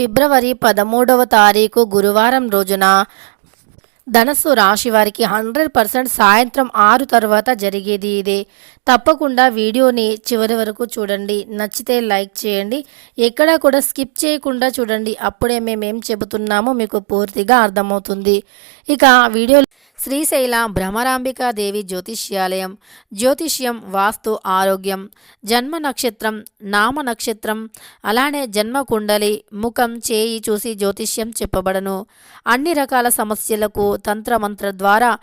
ఫిబ్రవరి పదమూడవ తారీఖు గురువారం రోజున ధనస్సు రాశి వారికి హండ్రెడ్ పర్సెంట్ సాయంత్రం ఆరు తర్వాత జరిగేది ఇదే. తప్పకుండా వీడియోని చివరి వరకు చూడండి. నచ్చితే లైక్ చేయండి. ఎక్కడా కూడా స్కిప్ చేయకుండా చూడండి. అప్పుడే మేమేం చెబుతున్నామో మీకు పూర్తిగా అర్థమవుతుంది. ఇక వీడియో శ్రీశైల భ్రమరాంబికాదేవి జ్యోతిష్యాలయం. జ్యోతిష్యం వాస్తు ఆరోగ్యం. జన్మ నక్షత్రం నామ నక్షత్రం. అలానే జన్మ కుండలి ముఖం చేయి చూసి జ్యోతిష్యం చెప్పబడను. అన్ని రకాల సమస్యలకు తంత్రమంత్ర ద్వారా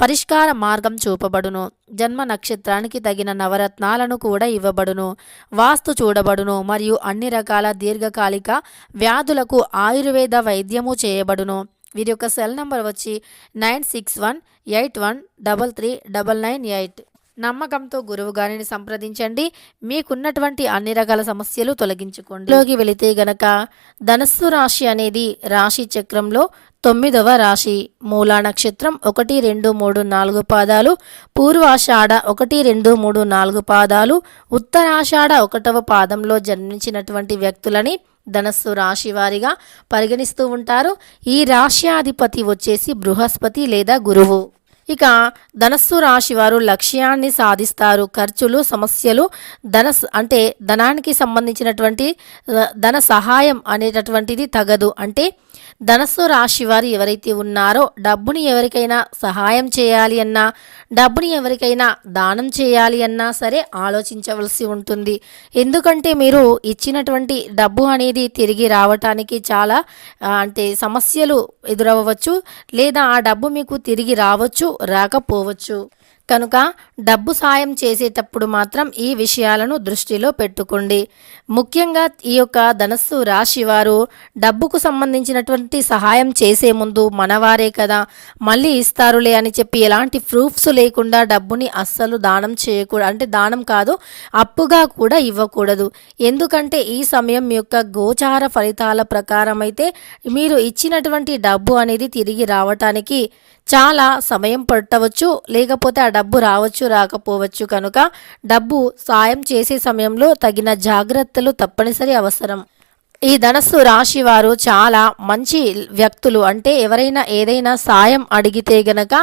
పరిష్కార మార్గం చూపబడును. జన్మ నక్షత్రానికి తగిన నవరత్నాలను కూడా ఇవ్వబడును. వాస్తు చూడబడును మరియు అన్ని రకాల దీర్ఘకాలిక వ్యాధులకు ఆయుర్వేద వైద్యము చేయబడును. వీరి యొక్క సెల్ నంబర్ వచ్చి nine six one eight one double three double nine eight. నమ్మకంతో గురువు గారిని సంప్రదించండి. మీకున్నటువంటి అన్ని రకాల సమస్యలు తొలగించుకోండి. లోకి వెళితే గనక ధనస్సు రాశి అనేది రాశి చక్రంలో తొమ్మిదవ రాశి. మూలా నక్షత్రం ఒకటి రెండు మూడు నాలుగు పాదాలు. పూర్వాషాఢ ఒకటి రెండు మూడు నాలుగు పాదాలు. ఉత్తరాషాఢ ఒకటవ పాదంలో జన్మించినటువంటి వ్యక్తులని ధనస్సు రాశి వారిగా పరిగణిస్తూ ఉంటారు. ఈ రాశ్యాధిపతి వచ్చేసి బృహస్పతి లేదా గురువు. ఇక ధనస్సు రాశి వారు లక్ష్యాన్ని సాధిస్తారు. ఖర్చులు సమస్యలు ధన అంటే ధనానికి సంబంధించినటువంటి ధన సహాయం అనేటటువంటిది తగదు. అంటే ధనస్సు రాశి వారు ఎవరైతే ఉన్నారో డబ్బుని ఎవరికైనా సహాయం చేయాలి అన్నా డబ్బుని ఎవరికైనా దానం చేయాలి అన్నా సరే ఆలోచించవలసి ఉంటుంది. ఎందుకంటే మీరు ఇచ్చినటువంటి డబ్బు అనేది తిరిగి రావటానికి చాలా అంటే సమస్యలు ఎదురవ్వచ్చు లేదా ఆ డబ్బు మీకు తిరిగి రావచ్చు రాకపోవచ్చు. కనుక డబ్బు సాయం చేసేటప్పుడు మాత్రం ఈ విషయాలను దృష్టిలో పెట్టుకోండి. ముఖ్యంగా ఈ యొక్క ధనస్సు రాశి వారు డబ్బుకు సంబంధించినటువంటి సహాయం చేసే ముందు మనవారే కదా మళ్ళీ ఇస్తారులే అని చెప్పి ఎలాంటి ప్రూఫ్స్ లేకుండా డబ్బుని అస్సలు దానం చేయకూడదు. అంటే దానం కాదు అప్పుగా కూడా ఇవ్వకూడదు. ఎందుకంటే ఈ సమయం యొక్క గోచార ఫలితాల ప్రకారం అయితే మీరు ఇచ్చినటువంటి డబ్బు అనేది తిరిగి రావటానికి చాలా సమయం పట్టవచ్చు లేకపోతే ఆ డబ్బు రావచ్చు రాకపోవచ్చు కనుక డబ్బు సాయం చేసే సమయంలో తగిన జాగ్రత్తలు తప్పనిసరి అవసరం. ఈ ధనస్సు రాశి వారు చాలా మంచి వ్యక్తులు. అంటే ఎవరైనా ఏదైనా సాయం అడిగితే గనక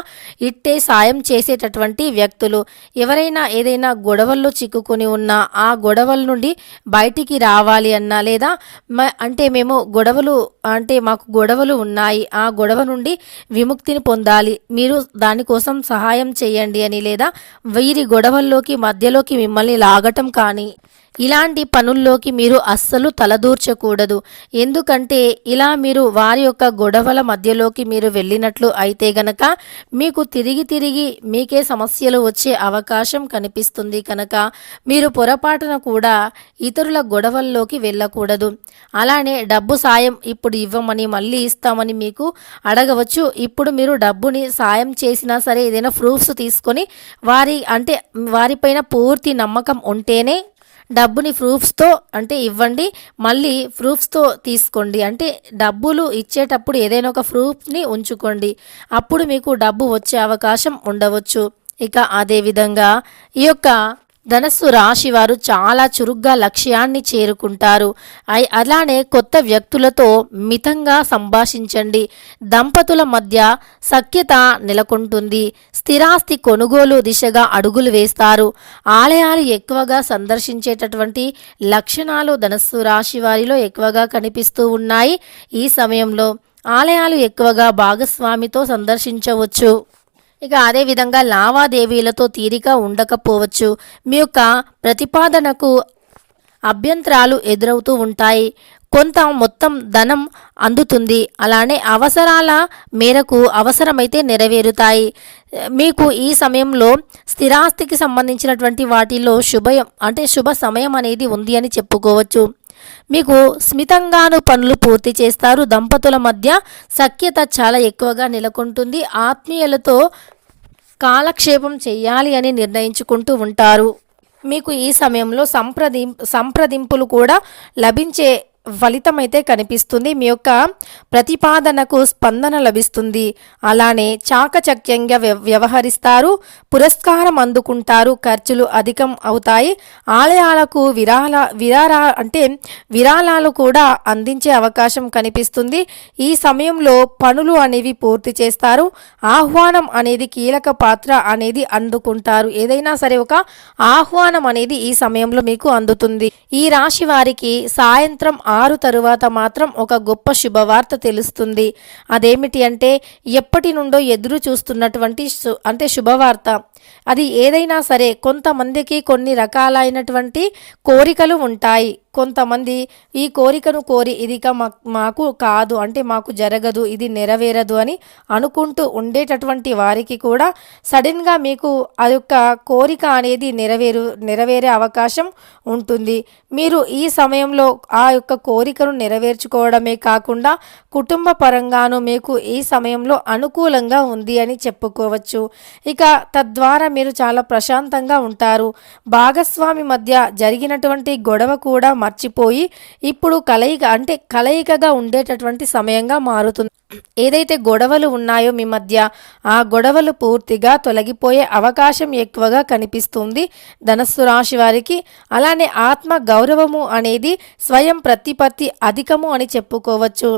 ఇట్టే సాయం చేసేటటువంటి వ్యక్తులు. ఎవరైనా ఏదైనా గొడవల్లో చిక్కుకొని ఉన్నా ఆ గొడవల నుండి బయటికి రావాలి అన్నా లేదా మ- అంటే మేము గొడవలు అంటే మాకు గొడవలు ఉన్నాయి ఆ గొడవ నుండి విముక్తిని పొందాలి. మీరు దానికోసం సహాయం చేయండి అని లేదా వీరి గొడవల్లోకి మధ్యలోకి మిమ్మల్ని లాగటం కానీ ఇలాంటి పనుల్లోకి మీరు అస్సలు తలదూర్చకూడదు. ఎందుకంటే ఇలా మీరు వారి యొక్క గొడవల మధ్యలోకి మీరు వెళ్ళినట్లు అయితే గనక మీకు తిరిగి తిరిగి మీకే సమస్యలు వచ్చే అవకాశం కనిపిస్తుంది కనుక మీరు పొరపాటున కూడా ఇతరుల గొడవల్లోకి వెళ్ళకూడదు. అలానే డబ్బు సాయం ఇప్పుడు ఇవ్వమని మళ్ళీ ఇస్తామని మీకు అడగవచ్చు. ఇప్పుడు మీరు డబ్బుని సాయం చేసినా సరే ఏదైనా ప్రూఫ్స్ తీసుకొని వారి అంటే వారిపైన పూర్తి నమ్మకం ఉంటేనే డబ్బుని ప్రూఫ్స్తో అంటే ఇవ్వండి మళ్ళీ ప్రూఫ్స్తో తీసుకోండి. అంటే డబ్బులు ఇచ్చేటప్పుడు ఏదైనా ఒక ప్రూఫ్ని ఉంచుకోండి. అప్పుడు మీకు డబ్బు వచ్చే అవకాశం ఉండవచ్చు. ఇక అదేవిధంగా ఈ యొక్క ధనస్సు రాశి వారు చాలా చురుగ్గా లక్ష్యాన్ని చేరుకుంటారు. ఐ- అలానే కొత్త వ్యక్తులతో మితంగా సంభాషించండి. దంపతుల మధ్య సఖ్యత నెలకొంటుంది. స్థిరాస్తి కొనుగోలు దిశగా అడుగులు వేస్తారు. ఆలయాలు ఎక్కువగా సందర్శించేటటువంటి లక్షణాలు ధనస్సు రాశి వారిలో ఎక్కువగా కనిపిస్తూ ఉన్నాయి. ఈ సమయంలో ఆలయాలు ఎక్కువగా భాగస్వామితో సందర్శించవచ్చు. ఇక అదేవిధంగా లావాదేవీలతో తీరిక ఉండకపోవచ్చు. మీ యొక్క ప్రతిపాదనకు అభ్యంతరాలు ఎదురవుతూ ఉంటాయి. కొంత మొత్తం ధనం అందుతుంది. అలానే అవసరాల మేరకు అవసరమైతే నెరవేరుతాయి. మీకు ఈ సమయంలో స్థిరాస్తికి సంబంధించినటువంటి వాటిలో శుభయం అంటే శుభ సమయం అనేది ఉంది అని చెప్పుకోవచ్చు. మీకు స్మితంగాను పనులు పూర్తి చేస్తారు. దంపతుల మధ్య సఖ్యత చాలా ఎక్కువగా నెలకొంటుంది. ఆత్మీయులతో కాలక్షేపం చేయాలి అని నిర్ణయించుకుంటూ ఉంటారు. మీకు ఈ సమయంలో సంప్రదిం సంప్రదింపులు కూడా లభించే ఫలితం అయితే కనిపిస్తుంది. మీ యొక్క ప్రతిపాదనకు స్పందన లభిస్తుంది. అలానే చాకచక్యంగా వ్యవహరిస్తారు. పురస్కారం అందుకుంటారు. ఖర్చులు అధికం అవుతాయి. ఆలయాలకు విరాళ విరాళ అంటే విరాళాలు కూడా అందించే అవకాశం కనిపిస్తుంది. ఈ సమయంలో పనులు అనేవి పూర్తి చేస్తారు. ఆహ్వానం అనేది కీలక పాత్ర అనేది అందుకుంటారు. ఏదైనా సరే ఒక ఆహ్వానం అనేది ఈ సమయంలో మీకు అందుతుంది. ఈ రాశి వారికి సాయంత్రం ఆరు తరువాత మాత్రం ఒక గొప్ప శుభవార్త తెలుస్తుంది. అదేమిటి అంటే ఎప్పటి నుండో ఎదురు చూస్తున్నటువంటి శు- అంటే శుభవార్త. అది ఏదైనా సరే కొంతమందికి కొన్ని రకాలైనటువంటి కోరికలు ఉంటాయి. కొంతమంది ఈ కోరికను కోరి ఇది మా- మాకు కాదు అంటే మాకు జరగదు ఇది నెరవేరదు అని అనుకుంటూ ఉండేటటువంటి వారికి కూడా సడన్గా మీకు ఆ యొక్క కోరిక అనేది నెరవేరు నెరవేరే అవకాశం ఉంటుంది. మీరు ఈ సమయంలో ఆ యొక్క కోరికను నెరవేర్చుకోవడమే కాకుండా కుటుంబ పరంగాను మీకు ఈ సమయంలో అనుకూలంగా ఉంది అని చెప్పుకోవచ్చు. ఇక తద్వారా మీరు చాలా ప్రశాంతంగా ఉంటారు. భాగస్వామి మధ్య జరిగినటువంటి గొడవ కూడా మర్చిపోయి ఇప్పుడు కలయిక అంటే కలయికగా ఉండేటటువంటి సమయంగా మారుతుంది. ఏదైతే గొడవలు ఉన్నాయో మీ మధ్య ఆ గొడవలు పూర్తిగా తొలగిపోయే అవకాశం ఎక్కువగా కనిపిస్తుంది ధనస్సు రాశి వారికి. అలానే ఆత్మ గౌరవము అనేది స్వయం ప్రతిపత్తి అధికము అని చెప్పుకోవచ్చు.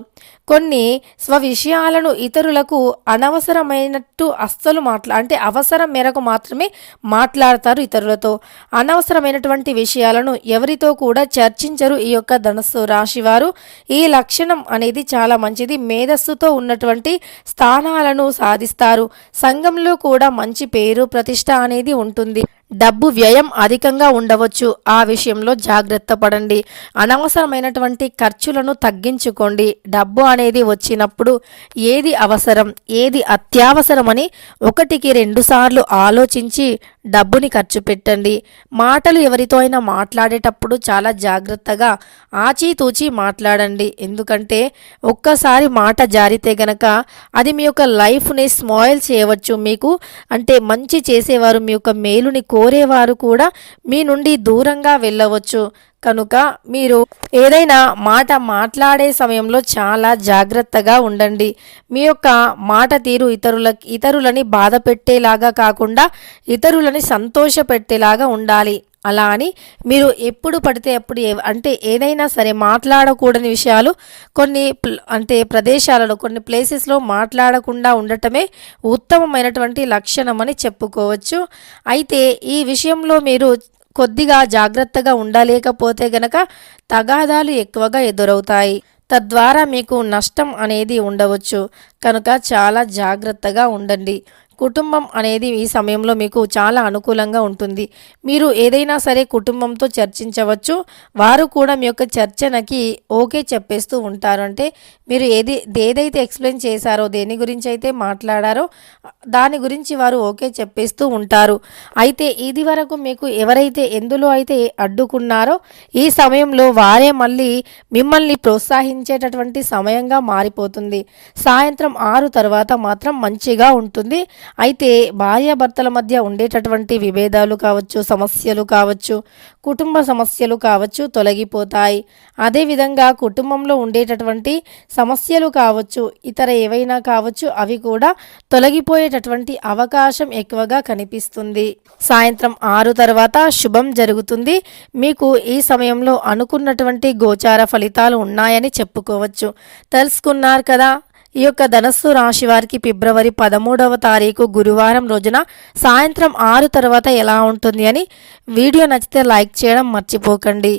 కొన్ని స్వ విషయాలను ఇతరులకు అనవసరమైనట్టు అస్సలు మాట్లా అంటే అవసరం మేరకు మాత్రమే మాట్లాడతారు ఇతరులతో. అనవసరమైనటువంటి విషయాలను ఎవరితో కూడా చర్చించరు ఈ యొక్క ధనస్సు రాశి వారు. ఈ లక్షణం అనేది చాలా మంచిది. మేధస్సుతో ఉన్నటువంటి స్థానాలను సాధిస్తారు. సంఘంలో కూడా మంచి పేరు ప్రతిష్ట అనేది ఉంటుంది. డబ్బు వ్యయం అధికంగా ఉండవచ్చు. ఆ విషయంలో జాగ్రత్త పడండి. అనవసరమైనటువంటి ఖర్చులను తగ్గించుకోండి. డబ్బు అనేది వచ్చినప్పుడు ఏది అవసరం ఏది అత్యవసరమని ఒకటికి రెండుసార్లు ఆలోచించి డబ్బుని ఖర్చు పెట్టండి. మాటలు ఎవరితో అయినా మాట్లాడేటప్పుడు చాలా జాగ్రత్తగా ఆచితూచి మాట్లాడండి. ఎందుకంటే ఒక్కసారి మాట జారితే గనక అది మీ యొక్క లైఫ్ని స్మాయిల్ చేయవచ్చు. మీకు అంటే మంచి చేసేవారు మీ యొక్క మేలుని కోరేవారు కూడా మీ నుండి దూరంగా వెళ్ళవచ్చు. కనుక మీరు ఏదైనా మాట మాట్లాడే సమయంలో చాలా జాగ్రత్తగా ఉండండి. మీ యొక్క మాట తీరు ఇతరుల ఇతరులని బాధ పెట్టేలాగా కాకుండా ఇతరులని సంతోషపెట్టేలాగా ఉండాలి. అలా అని మీరు ఎప్పుడు పడితే అప్పుడు ఏ- అంటే ఏదైనా సరే మాట్లాడకూడని విషయాలు కొన్ని అంటే ప్రదేశాలలో కొన్ని ప్లేసెస్లో మాట్లాడకుండా ఉండటమే ఉత్తమమైనటువంటి లక్షణం అని చెప్పుకోవచ్చు. అయితే ఈ విషయంలో మీరు కొద్దిగా జాగ్రత్తగా ఉండలేకపోతే గనక తగాదాలు ఎక్కువగా ఎదురవుతాయి. తద్వారా మీకు నష్టం అనేది ఉండవచ్చు. కనుక చాలా జాగ్రత్తగా ఉండండి. కుటుంబం అనేది ఈ సమయంలో మీకు చాలా అనుకూలంగా ఉంటుంది. మీరు ఏదైనా సరే కుటుంబంతో చర్చించవచ్చు. వారు కూడా మీ యొక్క చర్చనకి ఓకే చెప్పేస్తూ ఉంటారు. అంటే మీరు ఏది ఏదైతే ఎక్స్ప్లెయిన్ చేశారో దేని గురించి అయితే మాట్లాడారో దాని గురించి వారు ఓకే చెప్పేస్తూ ఉంటారు. అయితే ఇది వరకు మీకు ఎవరైతే ఎందులో అయితే అడ్డుకున్నారో ఈ సమయంలో వారే మళ్ళీ మిమ్మల్ని ప్రోత్సహించేటటువంటి సమయంగా మారిపోతుంది. సాయంత్రం ఆరు తర్వాత మాత్రం మంచిగా ఉంటుంది. అయితే భార్యాభర్తల మధ్య ఉండేటటువంటి విభేదాలు కావచ్చు సమస్యలు కావచ్చు కుటుంబ సమస్యలు కావచ్చు తొలగిపోతాయి. అదేవిధంగా కుటుంబంలో ఉండేటటువంటి సమస్యలు కావచ్చు ఇతర ఏవైనా కావచ్చు అవి కూడా తొలగిపోయేటటువంటి అవకాశం ఎక్కువగా కనిపిస్తుంది. సాయంత్రం ఆరు తర్వాత శుభం జరుగుతుంది. మీకు ఈ సమయంలో అనుకున్నటువంటి గోచార ఫలితాలు ఉన్నాయని చెప్పుకోవచ్చు. తెలుసుకున్నారు కదా? ఈ యొక్క ధనస్సు రాశి వారికి ఫిబ్రవరి పదమూడవ తారీఖు గురువారం రోజున సాయంత్రం ఆరు తర్వాత ఎలా ఉంటుంది అని వీడియో నచ్చితే లైక్ చేయడం మర్చిపోకండి.